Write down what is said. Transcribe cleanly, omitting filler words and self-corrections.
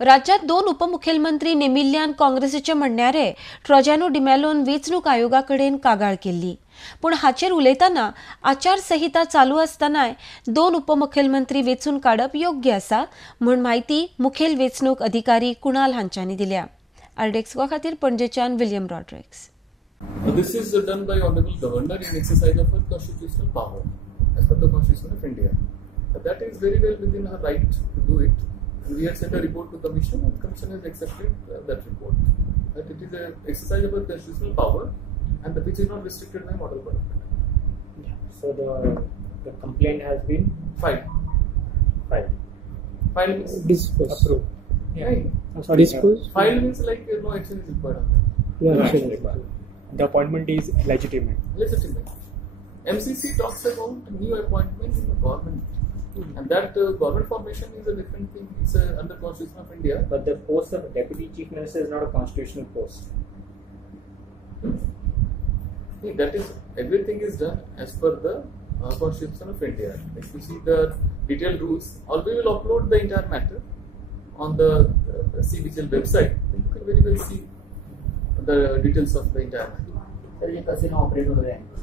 राज्यात 2 उपमुख्यमंत्री नेमिल्ल्यान काँग्रेसीचे म्हणणारे ट्रोजानो डिमेलोन वेंचणूक आयोगाकडेन कागाळ केल्ली. पूण हाचेर उलयतना आचारसंहिता चालू आसतनाय 2 उपमुख्यमंत्री वेंचून काडप योग्य आसा म्हूण माहिती मुखेल वेंचणूक अधिकारी कुणाल हांच्यांनी दिल्या. आरडेक्स खातीर पणजेच्यान William Rodrigues. This is done by Honorable Governor in exercise of her constitutional power as per the Constitution of India. That is very well within her right to do it. And we have sent a report to Commission and Commission has accepted that report. That it is an exercise of her constitutional power and which is not restricted by Model Code of Conduct. Yeah. So the complaint has been Filed. Filed means disposed. Approved. Yeah. Sorry. Disposed. Filed means like no action is required on that. Yeah, no action required. The appointment is legitimate. Legitimate. MCC talks about new appointment in the government, and that government formation is a different thing. It's under Constitution of India. But the post of Deputy Chief Minister is not a constitutional post. That is, everything is done as per the Constitution of India. If you see the detailed rules, or we will upload the entire matter on the CBCL website. You can very well see the details of the entire matter. Sir ये कैसे operate हो रहे हैं?